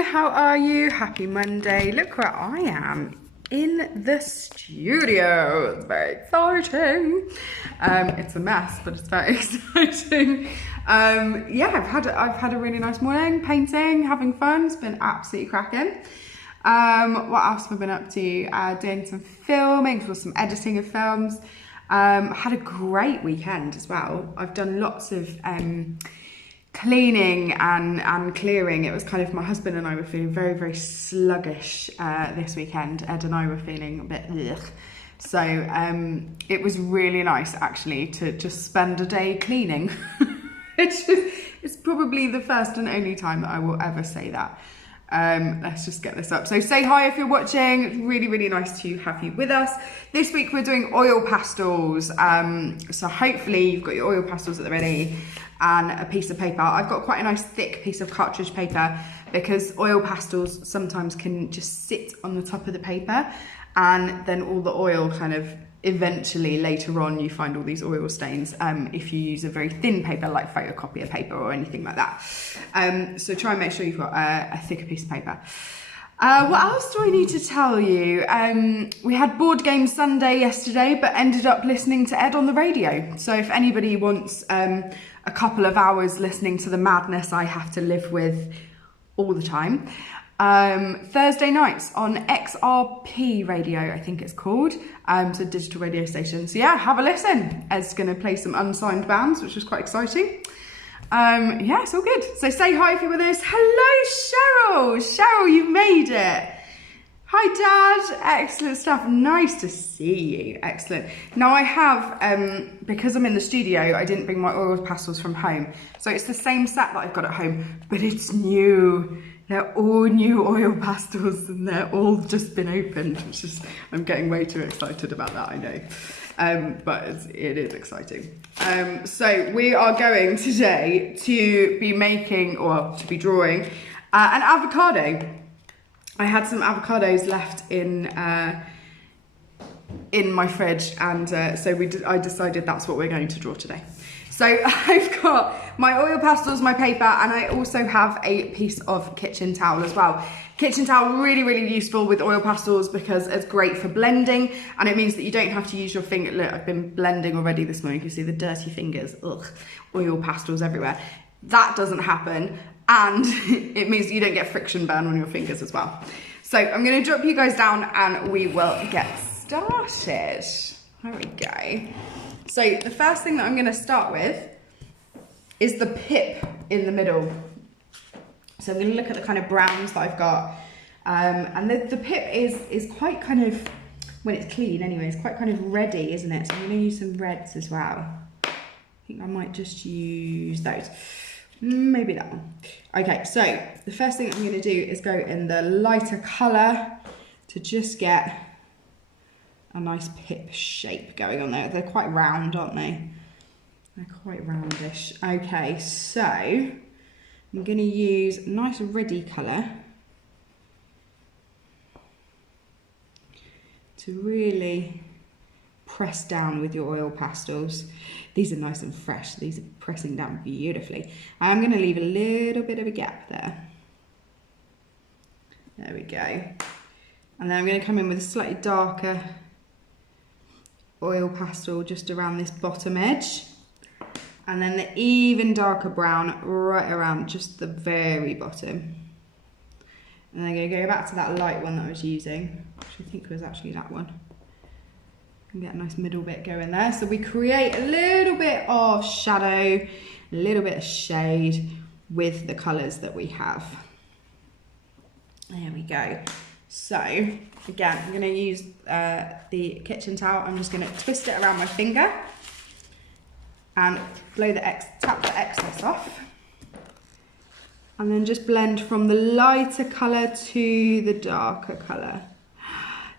everyone, how are you? Happy Monday. Look where I am, in the studio. It's very exciting. It's a mess, but it's very exciting. Yeah, I've had a really nice morning, painting, having fun. It's been absolutely cracking. What else have I been up to? Doing some filming, for some editing of films. Had a great weekend as well. I've done lots of cleaning and clearing. It was kind of, my husband and I were feeling very, very sluggish this weekend. Ed and I were feeling a bit ugh. So it was really nice actually to just spend a day cleaning. It's probably the first and only time that I will ever say that. Let's just get this up. So say hi if you're watching. It's really, really nice to have you with us. This week we're doing oil pastels. So hopefully you've got your oil pastels at the ready and a piece of paper. I've got quite a nice thick piece of cartridge paper because oil pastels sometimes can just sit on the top of the paper, and then all the oil kind of eventually later on you find all these oil stains if you use a very thin paper like photocopier paper or anything like that. So try and make sure you've got a thicker piece of paper. What else do I need to tell you? We had board game Sunday yesterday, but ended up listening to Ed on the radio. So if anybody wants a couple of hours listening to the madness I have to live with all the time, Thursday nights on XRP radio, I think it's called, so digital radio station. So yeah, have a listen. Ed's going to play some unsigned bands, which was quite exciting. Yeah, it's all good. So say hi if you're with us. Hello, Cheryl. Cheryl, you've made it. Hi, Dad. Excellent stuff. Nice to see you. Excellent. Now I have, because I'm in the studio, I didn't bring my oil pastels from home. So it's the same set that I've got at home, but it's new. They're all new oil pastels and they're all just been opened, which is, I'm getting way too excited about that, I know. But it is exciting. So we are going today to be making, or to be drawing, an avocado. I had some avocados left in my fridge, and so I decided that's what we're going to draw today. So I've got my oil pastels, my paper, and I also have a piece of kitchen towel as well. Kitchen towel, really, really useful with oil pastels because it's great for blending, and it means that you don't have to use your finger. Look, I've been blending already this morning. You can see the dirty fingers. Ugh, oil pastels everywhere. That doesn't happen, and it means you don't get friction burn on your fingers as well. So I'm going to drop you guys down and we will get started. There we go. So the first thing that I'm going to start with is the pip in the middle. So I'm going to look at the kind of browns that I've got. And the pip is quite kind of, when it's clean anyway, it's quite kind of reddy, isn't it? So I'm going to use some reds as well. I think I might just use those. Maybe that one. Okay, so the first thing I'm going to do is go in the lighter colour to just get a nice pip shape going on there. They're quite round, aren't they? They're quite roundish. Okay, so I'm going to use a nice reddy colour to really press down with your oil pastels. These are nice and fresh. These are pressing down beautifully. I'm going to leave a little bit of a gap there. There we go. And then I'm going to come in with a slightly darker oil pastel just around this bottom edge, and then the even darker brown right around just the very bottom. And then I'm going to go back to that light one that I was using, which I think was actually that one, and get a nice middle bit going there. So we create a little bit of shadow, a little bit of shade with the colours that we have. There we go. So again, I'm going to use the kitchen towel. I'm just going to twist it around my finger and tap the excess off, and then just blend from the lighter colour to the darker colour.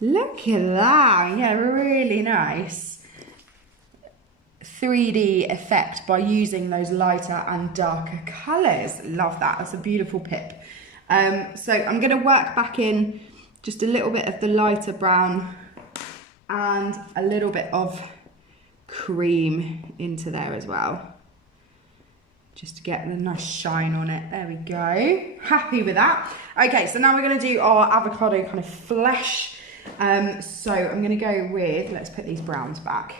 Look at that, yeah, really nice 3D effect by using those lighter and darker colours. Love that, that's a beautiful pip. So I'm going to work back in just a little bit of the lighter brown and a little bit of cream into there as well. just to get the nice shine on it. There we go. Happy with that. Okay, so now we're going to do our avocado kind of flesh. So I'm going to go with, let's put these browns back.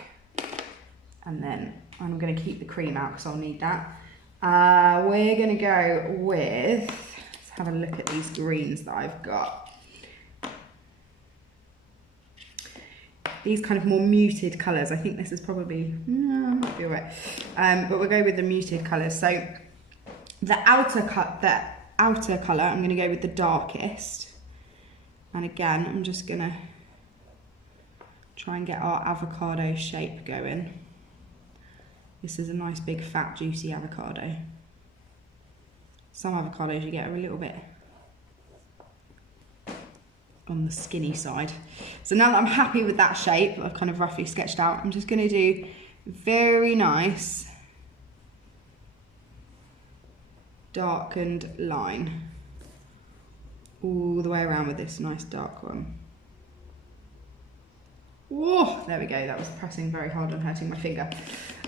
And then I'm going to keep the cream out because I'll need that. We're going to go with, let's have a look at these greens that I've got. These kind of more muted colours. I think this is probably, might be all right. But we'll go with the muted colours. So the outer colour, I'm going to go with the darkest. And again, I'm just going to try and get our avocado shape going. This is a nice big fat juicy avocado. Some avocados you get are a little bit on the skinny side. So now that I'm happy with that shape, I've kind of roughly sketched out, I'm just going to do very nice darkened line all the way around with this nice dark one. Whoa, there we go, that was pressing very hard and hurting my finger.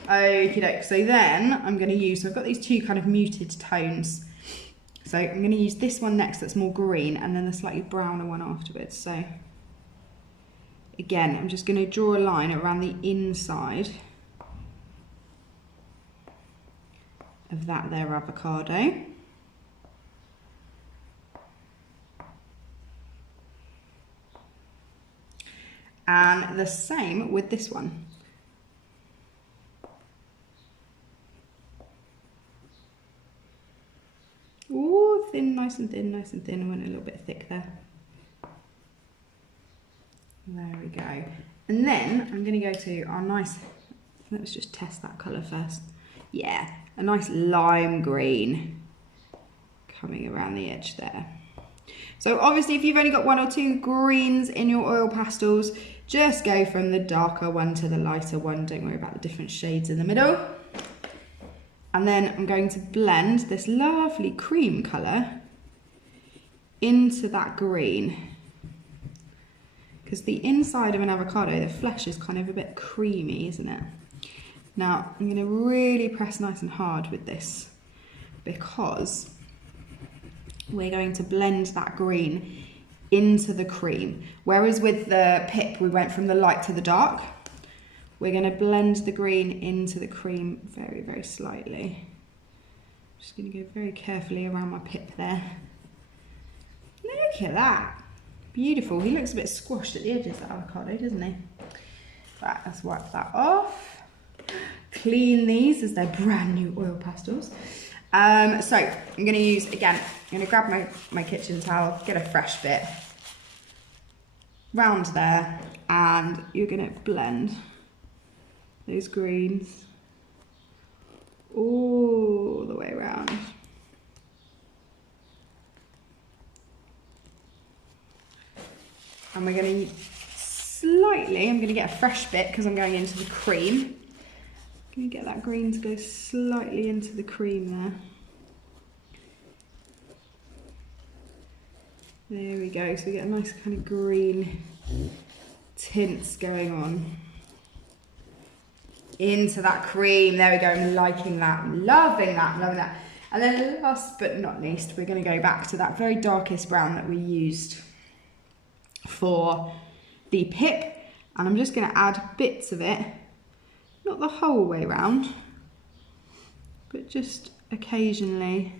Okie doke, so then I'm going to use, so I've got these two kind of muted tones. So I'm going to use this one next that's more green, and then the slightly browner one afterwards. So again, I'm just going to draw a line around the inside of that there avocado. And the same with this one. Ooh, thin, nice and thin, nice and thin. I went a little bit thick there. There we go. And then I'm going to go to our nice, let's just test that colour first. Yeah, a nice lime green coming around the edge there. So obviously if you've only got one or two greens in your oil pastels, just go from the darker one to the lighter one. Don't worry about the different shades in the middle. And then I'm going to blend this lovely cream colour into that green. Because the inside of an avocado, the flesh is kind of a bit creamy, isn't it? Now, I'm going to really press nice and hard with this because we're going to blend that green into the cream. Whereas with the pip, we went from the light to the dark. We're going to blend the green into the cream very, very slightly. Just going to go very carefully around my pip there. Look at that. Beautiful. He looks a bit squashed at the edges, that avocado, doesn't he? Right, let's wipe that off. Clean these as they're brand new oil pastels. So I'm going to use, again, I'm going to grab my kitchen towel, get a fresh bit round there, and you're going to blend those greens all the way around. And we're going to slightly, I'm going to get a fresh bit because I'm going into the cream. I'm going to get that green to go slightly into the cream there. There we go, so we get a nice kind of green tints going on into that cream. There we go, I'm liking that, I'm loving that, I'm loving that. And then last but not least, we're going to go back to that very darkest brown that we used for the pip, and I'm just going to add bits of it, not the whole way around, but just occasionally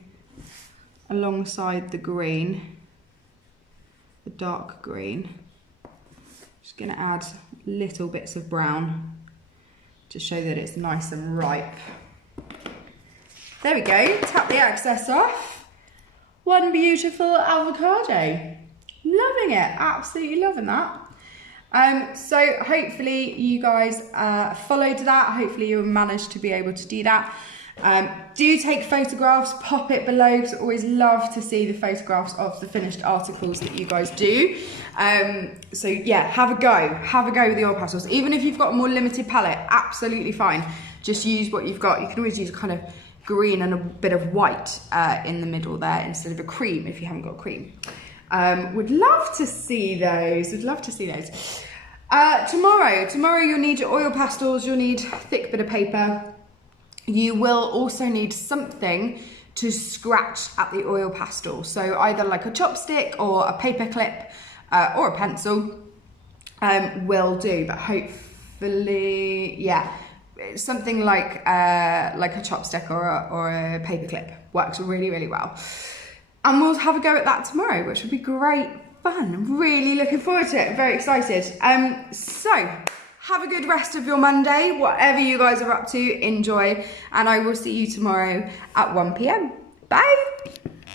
alongside the green, the dark green. Just going to add little bits of brown to show that it's nice and ripe. There we go, tap the excess off. One beautiful avocado. Loving it, absolutely loving that. So hopefully you guys followed that. Hopefully you managed to be able to do that. Do take photographs, pop it below, because I always love to see the photographs of the finished articles that you guys do. So yeah, have a go with the oil pastels. Even if you've got a more limited palette, absolutely fine. Just use what you've got. You can always use kind of green and a bit of white in the middle there instead of a cream if you haven't got cream. Would love to see those, tomorrow you'll need your oil pastels, you'll need a thick bit of paper, You will also need something to scratch at the oil pastel. So either like a chopstick or a paper clip or a pencil will do, but hopefully, yeah, something like a chopstick or a paper clip works really, really well. And we'll have a go at that tomorrow, which will be great fun. I'm really looking forward to it. I'm very excited. So have a good rest of your Monday. Whatever you guys are up to, enjoy. And I will see you tomorrow at 1 p.m. Bye.